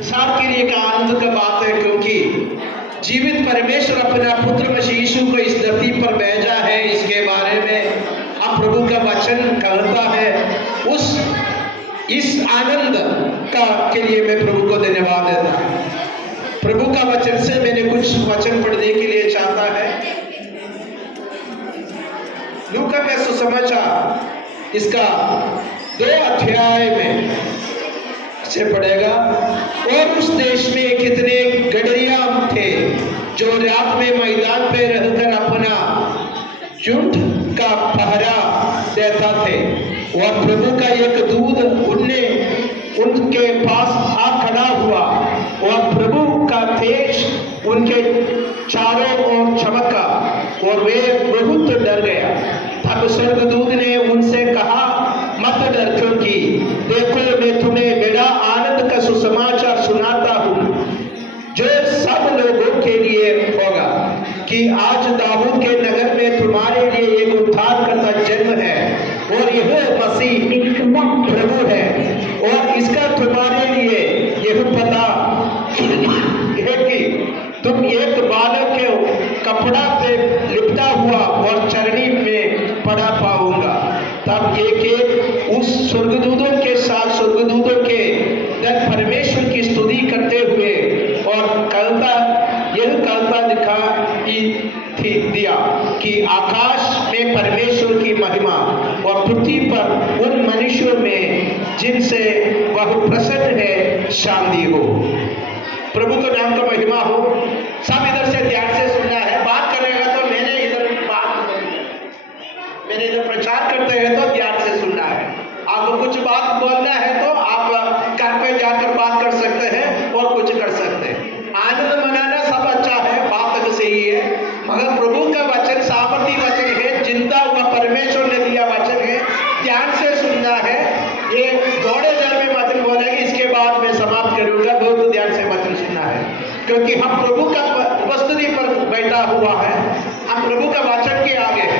संसार के लिए एक आनंद का बात है, क्योंकि जीवित परमेश्वर अपना पुत्र मसीह यीशु को इस धरती पर भेजा है। इसके बारे में अब प्रभु का वचन कहता है। इस आनंद के लिए मैं प्रभु को धन्यवाद देता हूँ। प्रभु का वचन से मैंने कुछ वचन पढ़ने के लिए चाहता है। लूका का सुसमाचार इसका 2 अध्याय में से पढ़ेगा। और उस देश में कितने गडरिया थे जो रात में मैदान पे रहकर अपना झुंड का पहरा देता थे। और प्रभु का एक दूत उनके पास आ खड़ा हुआ और प्रभु का तेज उनके चारों ओर चमका और वे बहुत डर गया। तब स्वर्गदूत ने उनसे कहा, मत डर, क्योंकि देखो मैं तुम्हें बड़ा आनंद का सुसमाचार सुनाता हूँ जो सब लोगों के लिए होगा, कि आज दाऊद के नगर में तुम्हारे लिए एक उद्धारकर्ता जन्म है और यह मसीह प्रभु है। और इसका तुम्हारे लिए यह पता है कि तुम एक बालक के कपड़ा पे लिपटा हुआ और चरनी में पड़ा पाऊंगा। तब एक उस स्वर्गदूतों के साथ स्वर्गदूतों के दल परमेश्वर की स्तुति करते हुए और कहता दिया कि आकाश में परमेश्वर की महिमा और पृथ्वी पर उन मनुष्यों में जिनसे वह प्रसन्न है शांति हो। प्रभु के नाम का महिमा हो। सब इधर से ध्यान से सुनना है। बात करेगा तो मैंने इधर प्रचार करते हैं तो ध्यान से सुनना है। आपको कुछ बात बोलना है तो आप घर पे जाकर बात कर सकते हैं और कुछ कर सकते हैं। आनंद मनाना सब अच्छा है, बात तो सही है, मगर प्रभु का वचन सामर्थी वचन है, जिंदा हुआ परमेश्वर ने दिया वचन है, ध्यान से सुनना है। ये थोड़े देर में वचन बोलेंगे, इसके बाद मैं समाप्त करूंगा। बहुत ध्यान से वचन सुनना है, क्योंकि हम प्रभु का उपस्थिति पर बैठा हुआ है, हम प्रभु का वचन के आगे है।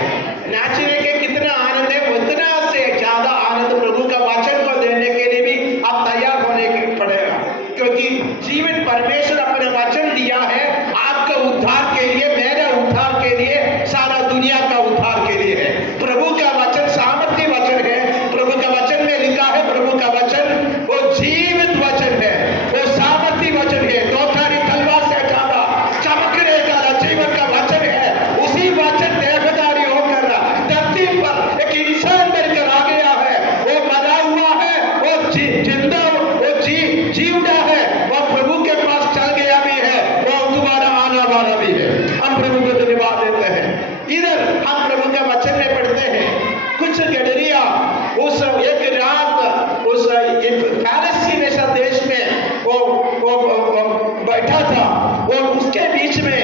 नाचने के कितना आनंद है, उतना से ज्यादा आनंद प्रभु का वचन को देने के लिए भी आप तैयार होने के पड़ेगा, क्योंकि जीवित परमेश्वर अपने वचन दिया है आपका उद्धार के लिए, मेरे उद्धार के लिए, सारा दुनिया का उद्धार के लिए है। प्रभु का वचन सामर्थ्य वचन है। प्रभु का वचन में लिखा है, प्रभु का वचन वो जीवित वचन है, वो सामर्थ्य वचन है, दोधारी तलवार से ज्यादा चमकने वाला जीवन का वचन है। उसी वचन देहधारी होकर धरती पर एक इंसान बनकर आ गया है। वो मरा हुआ है, वो जिंदा, वो जी उठा है, वो प्रभु के पास चल गया भी है, वो दोबारा आने वाला भी है। हम प्रभु को धन्यवाद देते हैं। इधर हम प्रभु का वचन में पढ़ते हैं, कुछ गडरिया उस एक रात उस पैलेस्टीन ऐसा देश में वो बैठा था और उसके बीच में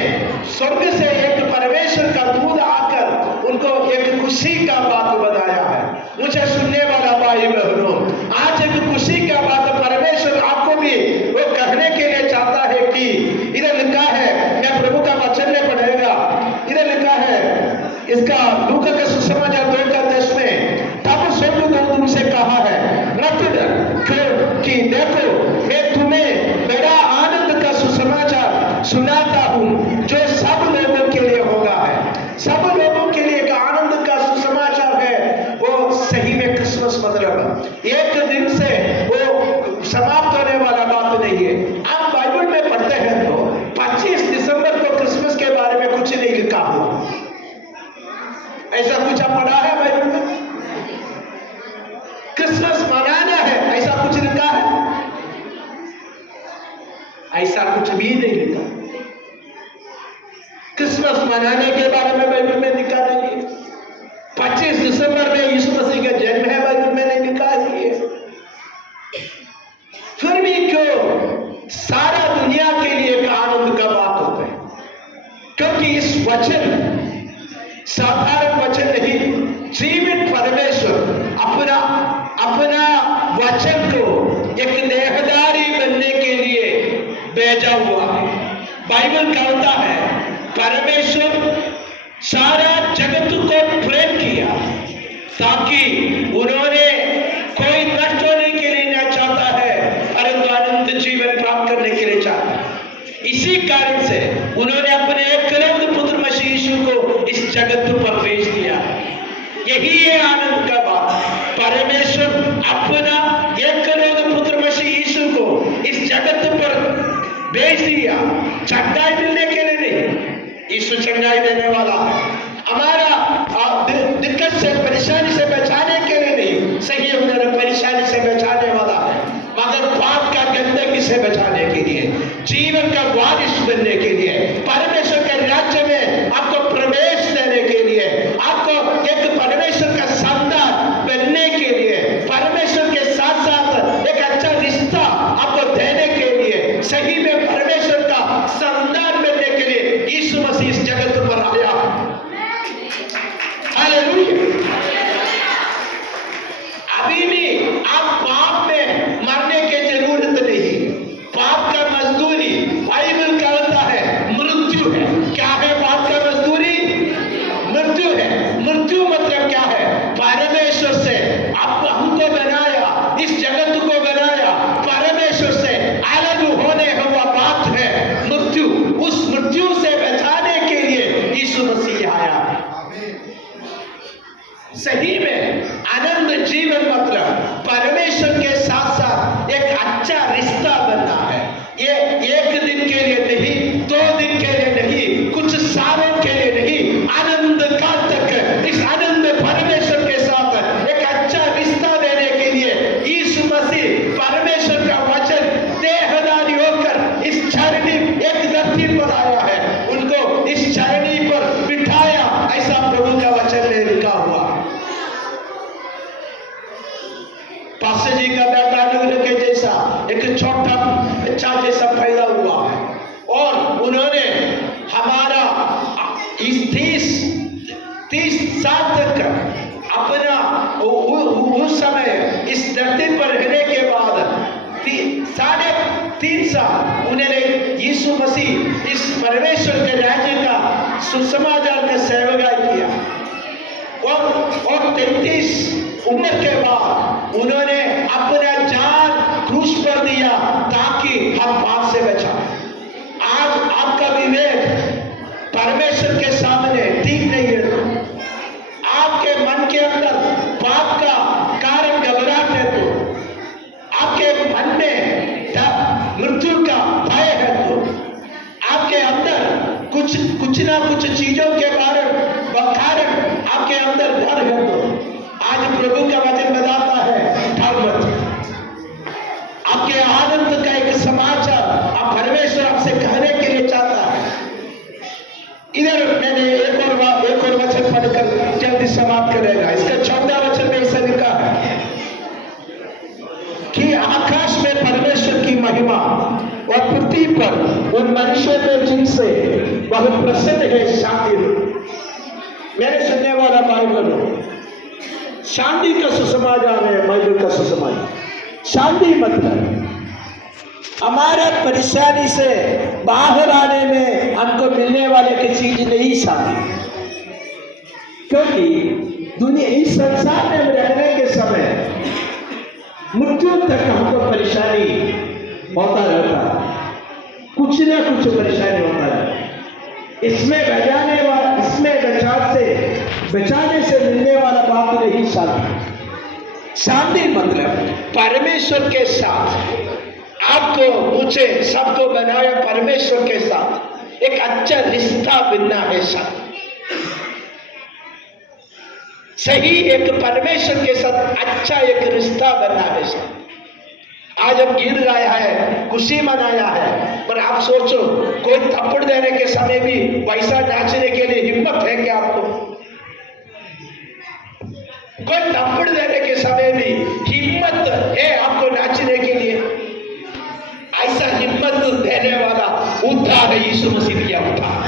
स्वर्ग से एक परमेश्वर का दूत आकर उनको एक खुशी का बात बताया है। मुझे सुनने वाला भाई बहनों, आज एक खुशी का बात परमेश्वर आपको भी वो कहने के लिए चाहता है कि इधर लिखा है, मैं प्रभु का वचन में पढ़ेगा। इधर लिखा है इसका लूका का सुसमाचार 2:10 में, तब स्वर्गदूत उनसे कहा है, मत डर, क्योंकि देखो मैं तुम्हें बड़ा आनंद का सुसमाचार सुनाता हूँ जो सब लोगों के लिए होगा है। सब लोगों के लिए एक आनंद का सुसमाचार है। वो सही में क्रिसमस मतलब एक दिन से वो समाप्त होने वाला बात नहीं है। आप बाइबल में पढ़ते हैं तो 25 दिसंबर को क्रिसमस के बारे में कुछ नहीं लिखा हुआ। ऐसा कुछ आप पढ़ा है बाइबल में? क्रिसमस मनाना है ऐसा कुछ लिखा है? ऐसा कुछ भी नहीं लिखा। क्रिसमस मनाने के बारे में बाइबल में लिखा नहीं है। 25 दिसंबर में यीशु मसीह का जन्म है, बाइबल में नहीं लिखा है। फिर भी क्यों सारा दुनिया के लिए एक आनंद का बात होता है? क्योंकि इस वचन साधारण वचन नहीं, जीवित परमेश्वर अपना वचन को एक देहधारी बनने के लिए भेजा हुआ है। बाइबल कहता है परमेश्वर सारा जगत को प्रेम किया ताकि उन्होंने कोई नष्ट होने के लिए न चाहता है, परंतु अनंत जीवन प्राप्त इसी कारण से उन्होंने अपने एकलौते पुत्र मसीह यीशु को इस जगत पर भेज दिया। यही है आनंद का बात। परमेश्वर अपना एकलौते पुत्र मसीह यीशु को इस जगत पर भेज दिया, चंगाई मिलने के लिए नहीं। यीशु चंगाई देने वाला है, हमारा दिक्कत से परेशानी से बचाने के लिए नहीं, सही उन्होंने परेशानी से बचाने वाला है, मगर पाप का गंदगी से बचाने के लिए, जीवन का वारिस बनने के लिए, परमेश्वर के राज्य में आपको प्रवेश देने के लिए, आपको एक परमेश्वर का संतान बनने के लिए, परमेश्वर के साथ साथ एक अच्छा रिश्ता आपको देने के लिए, सही में परमेश्वर का संतान बनने के लिए यीशु मसीह इस जगत पर आया। हालेलुया। अभी भी आप पाप में मरने की जरूरत नहीं। पाप का मजदूरी बाइबल कहता है मृत्यु है। क्या है पाप का मजदूरी? मृत्यु है। मृत्यु मतलब क्या है? परमेश्वर से अब हमको बनाया, इस जगत को बनाया, परमेश्वर से अलग होने हुआ बात है मृत्यु। उस मृत्यु से बचाने के लिए यीशु मसीह आया। सही में आनंद जीवन मतलब परमेश्वर के साथ साथ एक अच्छा रिश्ता बनना है। ये एक दिन के लिए नहीं, 2 दिन के लिए नहीं, कुछ सालों के लिए नहीं, आनंद काल तक इस आनंद परमेश्वर के साथ एक अच्छा रिश्ता देने के लिए यीशु मसीह परमेश्वर का वचन देहधारी होकर इस धरती एक धरती पर आया है, उनको इस धरती पर बिठाया, ऐसा प्रभु का वचन में लिखा हुआ। पास्टर जी का बेटा अनुग्रह के जैसा एक छोटा बच्चा जैसा पैदा हुआ और उन्होंने हमारा इस 30 साल तक अपना उस समय इस धरती पर रहने के बाद 3.5 साल उन्होंने यीशु मसीह इस परमेश्वर के राज्य का सुसमाचार का सेवकाई किया और 33 उम्र के बाद उन्होंने अपना जान क्रूस पर दिया ताकि हम पाप से बचा। आज आपका विवेक परमेश्वर के सामने ठीक नहीं है, आपके मन के अंदर पाप का कारण घबराहट है, तो आपके मन में मृत्यु का भय है, तो आपके अंदर कुछ ना कुछ चीजों के कारण आपके अंदर डर है, तो आज प्रभु का वचन बताता है डर मत। आपके आनंद का एक समाचार आप परमेश्वर आपसे कहने के लिए चाहता है। इधर मैंने एक और वचन पढ़कर जल्दी समाप्त करेगा। इसका 14 वचन में ऐसा लिखा है कि आकाश में परमेश्वर की महिमा और पृथ्वी पर उन मनुष्यों में जिनसे बहुत प्रसन्न है शांति। मैंने सुनने वाला बाइबल शांति का सुसमाचार है, बाइबल का सुसमाचार। शांति मतलब हमारे परेशानी से बाहर आने में हमको मिलने वाले की चीज नहीं शांति, क्योंकि दुनिया इस संसार में रहने के समय मृत्यु तक हमको परेशानी होता रहता है, कुछ ना कुछ परेशानी होता है। इसमें बचाने से मिलने वाला बात नहीं शांति। शांति मतलब परमेश्वर के साथ आपको मुझे सबको बनाया परमेश्वर के साथ एक अच्छा रिश्ता बनना है शांति। सही एक परमेश्वर के साथ अच्छा एक रिश्ता बनना है शांति। आज हम गिर गया है, खुशी मनाया है, पर आप सोचो कोई थप्पड़ देने के समय भी वैसा नाचने के लिए हिम्मत है क्या आपको? कोई थप्पड़ देने के समय भी हिम्मत है आपको नाचने के लिए? ऐसा हिम्मत देने वाला उद्धार है यीशु मसीह किया उद्धार।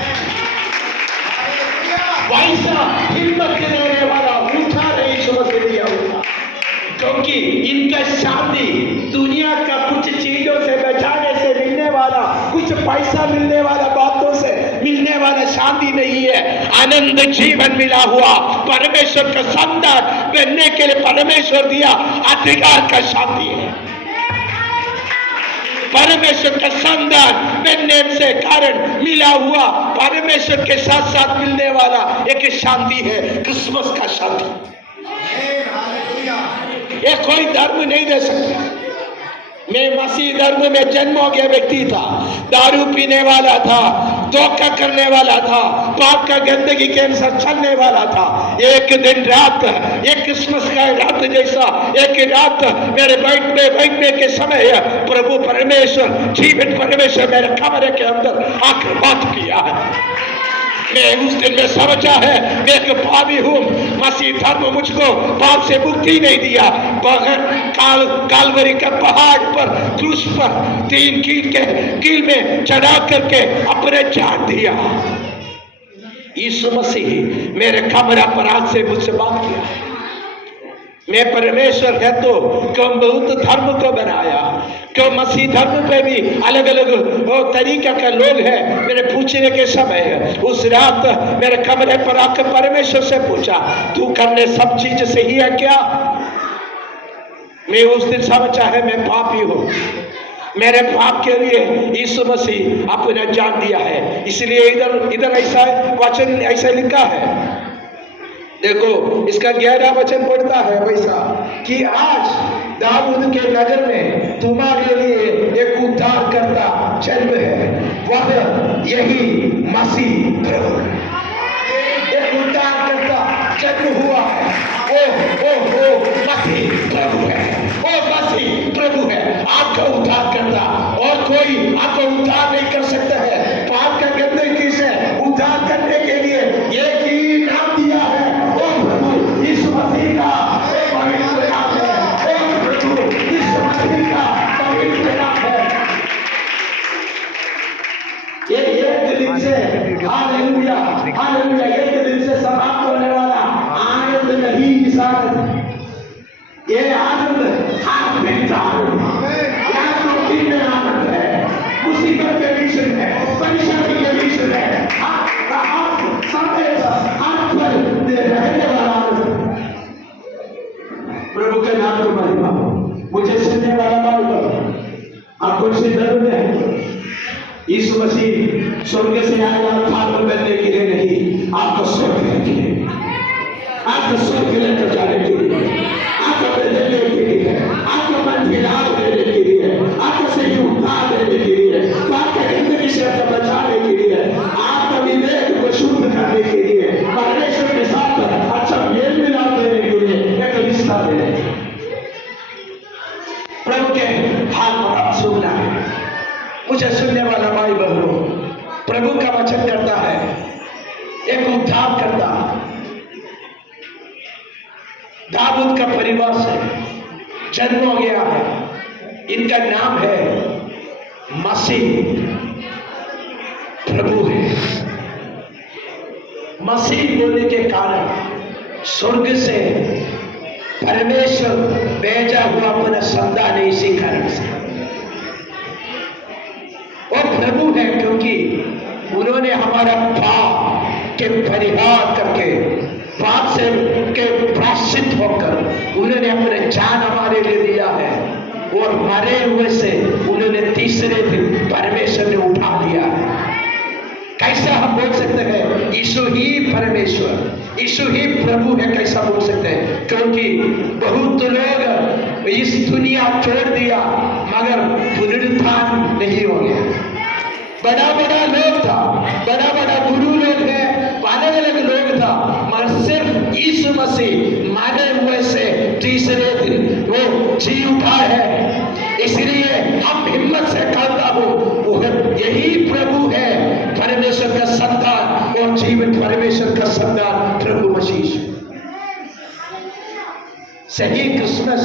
वैसा हिम्मत देने वाला उद्धार है यीशु मसीह किया उद्धार, क्योंकि इनका शांति दुनिया का कुछ चीजों से बचाने से मिलने वाला, कुछ पैसा मिलने वाला बातों से मिलने वाला शांति नहीं है। आनंद जीवन मिला हुआ परमेश्वर का संतान बनने के लिए परमेश्वर दिया अधिकार का शांति है। परमेश्वर का संतान बनने से कारण मिला हुआ परमेश्वर के साथ साथ मिलने वाला एक शांति है, क्रिसमस का शांति। ये कोई धर्म नहीं दे सकता। मैं मसीह धर्म में जन्म हो गया व्यक्ति था, दारू पीने वाला था, धोखा करने वाला था, पाप का गंदगी के अनुसार चलने वाला था। एक दिन रात, एक क्रिसमस का रात जैसा एक रात मेरे बैठने के समय प्रभु परमेश्वर, जीवित परमेश्वर मेरे कमरे के अंदर आकर बात किया है। मैं उस दिन में समझा है मैं एक पापी हूँ, मसीह धर्म मुझको पाप से मुक्ति नहीं दिया, बगैर कालवरी के पहाड़ पर क्रूस पर 3 कील में चढ़ा करके अपने जान दिया। यीशु मसीह मेरे कमरा पर आज से मुझसे बात किया। मैं परमेश्वर है तो क्यों बहुत धर्म को बनाया, क्यों मसीह धर्म पे भी अलग अलग तरीका का लोग हैं। मेरे पूछने के समय उस रात मेरे कमरे पर आकर परमेश्वर से पूछा, तू करने सब चीज सही है क्या? मैं उस दिन समझा है मैं पापी हूँ, मेरे पाप के लिए यीशु मसीह अपना जान दिया है। इसलिए इधर ऐसा वचन ऐसा लिखा है, देखो इसका 11वां वचन पढ़ता है वैसा कि आज दाऊद के नगर में तुम्हारे लिए एक उद्धार करता जन्म है, वह यही मसीह प्रभु है। एक उद्धार करता जन्म हुआ है, ओ मसीह प्रभु है, ओ मसीह प्रभु है, आपका उद्धार करता। और कोई आपका उद्धार नहीं कर सकता है। पाप का गंदगी से उद्धार करने के लिए एक ही नाम दिया है, यीशु मसीह का पवित्र नाम है। यीशु मसीह का पवित्र नाम है। ये एक दिन से हालेलुया हालेलुया, एक दिन से समाप्त होने वाला आनंद नहीं, इस आनंद, ये आनंद हाथ में आनंद में आनंद है, मुसीबत के विषय में, परेशानी के विषय में, हाथ पर रहने वाला प्रभु के नाम को महिमा। मुझे सुनने वाला मालूम आपको से डर है, यीशु मसीह स्वर्ग से आएगा उद्धार बनने के लिए नहीं, आपको स्वर्ग के लिए, आपको स्वर्ग लेकर जाने के लिए, आपको बदलने के लिए, आपको मन फिलहाल देने के लिए, आपको सही उद्धार देने के लिए, आपके गंदगी से बचाने के लिए, आपका विवेक को शुद्ध करने के लिए, परमेश्वर के साथ अच्छा मेल मिलाप देने के लिए, एक रिश्ता देने के लिए। प्रभु के हाथ पर सुनना है। मुझे सुनने वाला भाई बहनों, प्रभु का वचन करता है एक उद्धार करता दाऊद का परिवार से जन्म हो गया है। इनका नाम है मसीह प्रभु है। मसीह बोलने के कारण स्वर्ग से परमेश्वर भेजा हुआ अपना संतान है, इसी कारण से वो प्रभु है, क्योंकि उन्होंने हमारा पाप के परिहार करके, पाप से के प्रायश्चित होकर उन्होंने अपने जान हमारे लिए दिया है, और मरे हुए से उन्होंने तीसरे दिन परमेश्वर ने उठा लिया है। कैसा हम बोल सकते हैं यीशु ही परमेश्वर, यीशु ही प्रभु है? कैसा बोल सकते हैं? क्योंकि बहुत लोग इस दुनिया छोड़ दिया मगर पुनरुत्थान नहीं हो गया। बड़ा बड़ा लोग था, बड़ा बड़ा गुरु लोग है, अलग अलग लोग था, मगर सिर्फ यीशु मसीह मारे हुए से तीसरे दिन वो जी उठा है। इसलिए हम हिम्मत से कहता हूँ यही प्रभु है, परमेश्वर का संतान और जीवित परमेश्वर का संतान प्रभु मसीह। सही क्रिसमस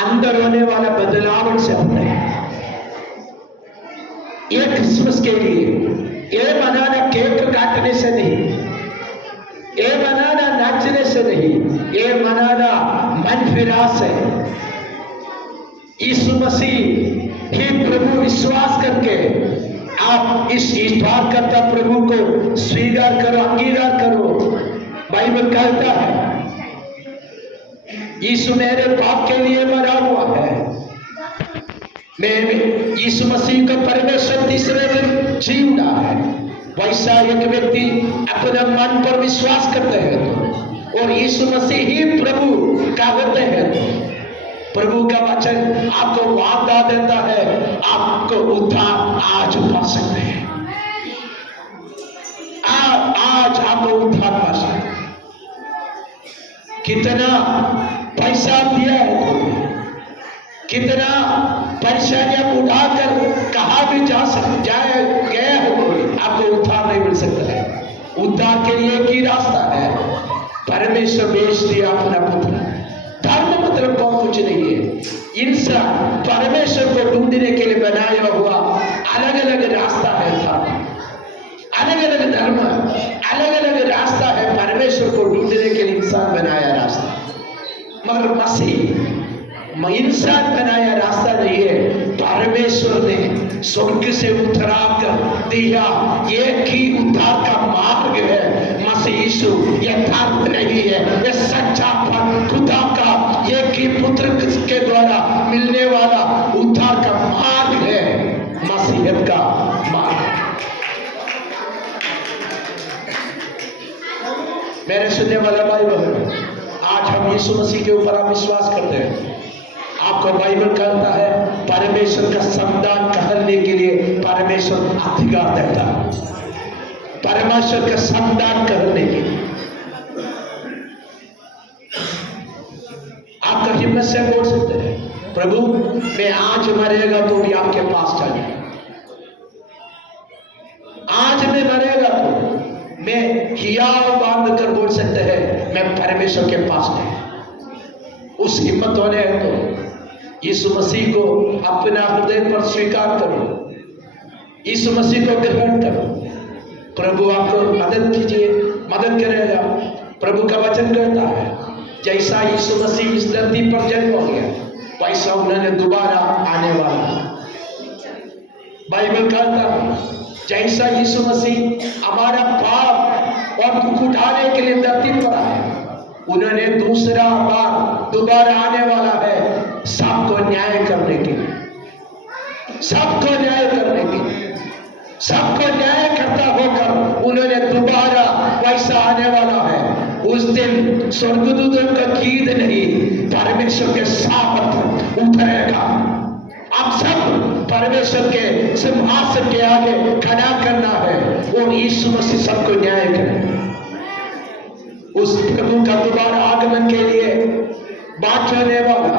अंदर होने वाला बदलाव से होता है। ये क्रिसमस के लिए ये मनाना केक काटने से नहीं, ये मनाना नाचने से नहीं, ये मनाना मन फिरा से। यीशु मसीह ही प्रभु विश्वास करके आप इस इस्तार करता प्रभु को स्वीकार करो, अंगीकार करो। बाइबल कहता है यीशु मेरे पाप के लिए मरा हुआ है, में यीशु मसीह को परमेश्वर तीसरे दिन जी उठा है, वैसा एक व्यक्ति अपने मन पर विश्वास करते हैं और यीशु मसीह ही प्रभु का होते हैं तो प्रभु का वचन आपको वादा देता है, आपको उद्धार आज पा सकते हैं। आज आपको उद्धार पा सकते हैं। कितना पैसा दिया है तुमने, कितना परेशानियां उठाकर कहा भी जा जाए गया है, आपको उद्धार नहीं मिल सकता है। उद्धार के लिए एक ही रास्ता है, परमेश्वर भेज दिया अपना पुत्र। धर्म मतलब बहुत कुछ नहीं है, इंसान परमेश्वर को ढूंढने के लिए बनाया हुआ अलग अलग रास्ता है। धर्म अलग अलग धर्म अलग अलग रास्ता है, परमेश्वर को ढूंढने के लिए इंसान बनाया रास्ता, मगर मसीह इंसान बनाया रास्ता नहीं है, परमेश्वर ने स्वर्ग से उतरा कर दिया एक ही उद्धार का मार्ग है मसीह यीशु। यह धर्म नहीं है, यह सच्चा खुदा का एक ही पुत्र के द्वारा मिलने वाला उद्धार का मार्ग है, मसीहत का मार्ग। मेरे सुनने वाला भाई बहन, आज हम यीशु मसीह के ऊपर आप विश्वास करते हैं। आपको बाइबल कहता है परमेश्वर का संविधान कहने के लिए परमेश्वर अधिकार देता है, परमेश्वर का संविधान कहने के लिए। आप हिम्मत से बोल सकते हैं, प्रभु मैं आज मरेगा तो भी आपके पास जाऊंगा, आज मैं मरेगा तो मैं हियाव बांध कर बोल सकते हैं मैं परमेश्वर के पास नहीं। उस हिम्मत होने है तो यीशु मसीह को अपना हृदय पर स्वीकार करो, यीशु मसीह को ग्रहण करो। प्रभु आपको मदद कीजिए, मदद करेगा। प्रभु का वचन कहता है जैसा यीशु मसीह इस धरती पर जन्म हो गया, वैसा उन्होंने दोबारा आने वाला। बाइबल कहता है जैसा यीशु मसीह हमारा पाप और दुख उठाने के लिए धरती पर आए, उन्होंने दूसरा बार दोबारा आने वाला है सबको न्याय करने के लिए, सबको न्याय करने के लिए, सबको न्याय करता होकर उन्होंने दोबारा वैसा आने वाला है। उस दिन स्वर्गदूतों का गीत नहीं, परमेश्वर के सामर्थ उतरेगा। आप सब परमेश्वर के सिंहासन के आगे खड़ा करना है और यीशु मसीह सबको न्याय करेगा। उस प्रभु का दोबारा आगमन के लिए बात होने वाला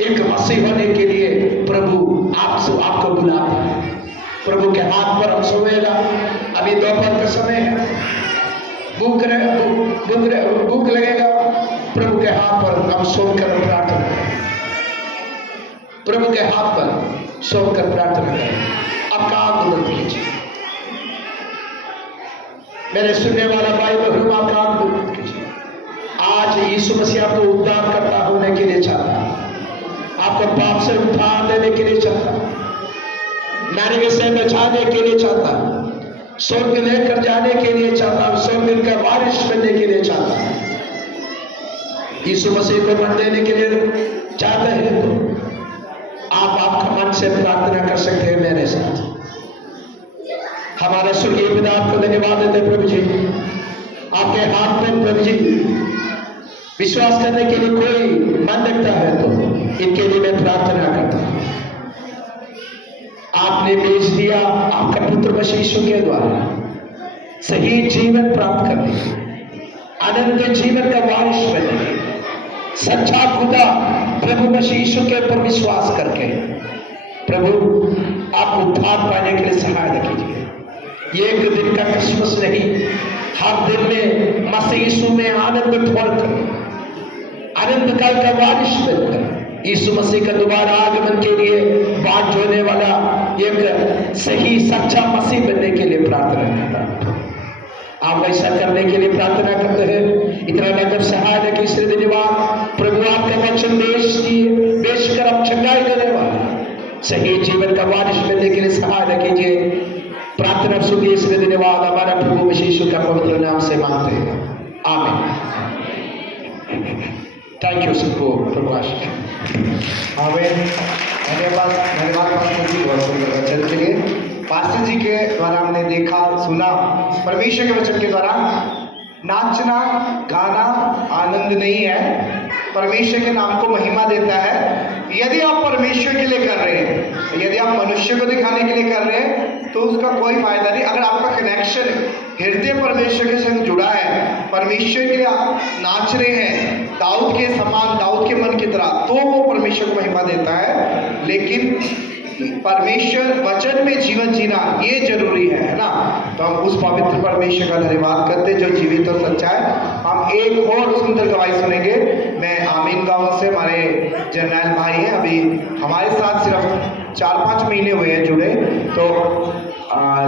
एक मसीह होने के लिए प्रभु आपको बुलाता है। प्रभु के हाथ पर हम सोएगा। अभी दोपहर का समय है, भूख लगेगा, प्रभु के हाथ पर हम सोकर प्रार्थना करें, प्रभु के हाथ पर सोकर प्रार्थना करें। अब काम बंद कीजिए। मेरे सुनने वाला भाई बहनों, आप काम बंद कीजिए। आज यीशु मसीह आपको उद्धार करता होने के लिए चाहता है, आपको पाप से उद्धार देने के लिए चाहता है, नरक से बचाने के लिए चाहता है, स्वर्ग लेकर जाने के लिए चाहता है, स्वर्ग का वारिस बनने के लिए चाहता है। यीशु मसीह को मन देने के लिए चाहते हैं तो आप आपका मन से प्रार्थना कर सकते हैं मेरे साथ। हमारे स्वर्गीय पिता आपको धन्यवाद देते प्रभु जी, आपके हाथ में प्रभु जी विश्वास करने के लिए कोई मन रखता है तो इनके लिए मैं प्रार्थना करता हूं। आपने भेज दिया आपका पुत्र मसीह यीशु के द्वारा सही जीवन प्राप्त करने, अनंत जीवन का वारिस बनने, सच्चा खुदा प्रभु मसीह यीशु के ऊपर विश्वास करके प्रभु आप उद्धार पाने के लिए सहायता कीजिए। ये एक दिन का क्रिसमस नहीं, हर दिन में मसीह यीशु में आनंद ठोकर अनंत काल का वारिस बनकर यीशु मसीह का दोबारा आगमन के लिए बाट जोड़ने वाला एक सही सच्चा मसीह बनने के लिए प्रार्थना करता हूं। आप ऐसा करने के लिए प्रार्थना करते हैं। इतना नगर सहायता की श्री धन्यवाद प्रभु, आपका वचन बेच कर आप चंगाई देने वाला सही जीवन का वारिस बनने के लिए सहायता कीजिए। प्रार्थना सुनिए, श्री धन्यवाद हमारा प्रभु मसीह यीशु का पवित्र नाम से मांगते हैं, आमीन। थैंक यू सबको, प्रभु आशीष। धन्यवाद पास्टर जी, बहुत सुंदर वचन के लिए। पास्टर जी के द्वारा हमने देखा सुना परमेश्वर के वचन के द्वारा नाचना गाना आनंद नहीं है, परमेश्वर के नाम को महिमा देता है। यदि आप परमेश्वर के लिए कर रहे हैं, यदि आप मनुष्य को दिखाने के लिए कर रहे हैं तो उसका कोई फायदा नहीं। अगर आपका कनेक्शन हृदय परमेश्वर के संग जुड़ा है, परमेश्वर के लिए आप नाच रहे हैं दाऊद के समान, दाऊद के मन की तरह, तो वो परमेश्वर को महिमा देता है। लेकिन परमेश्वर वचन में जीवन जीना ये जरूरी है ना। तो हम उस पवित्र परमेश्वर का धन्यवाद करते जो जीवित और सच्चा है। हम एक और सुंदर गवाही सुनेंगे। मैं आमीन गांव से, हमारे जर्नैल भाई हैं, अभी हमारे साथ सिर्फ 4-5 महीने हुए हैं जुड़े। तो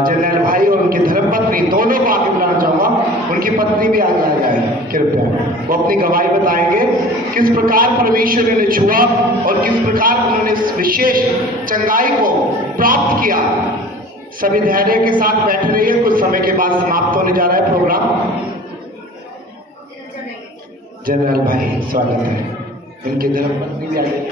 जर्नैल भाई और उनकी धर्मपत्नी दोनों को आगे बुलाना चाहूँगा, उनकी पत्नी भी आगे आ जाए कृपया। वो अपनी गवाही बताएंगे किस प्रकार परमेश्वर ने छुआ और किस प्रकार उन्होंने इस विशेष चंगाई को प्राप्त किया। सभी धैर्य के साथ बैठे रहिए, कुछ समय के बाद समाप्त होने जा रहा है प्रोग्राम। जनरल भाई स्वागत है, उनकी धर्मपत्नी भी आ जाए।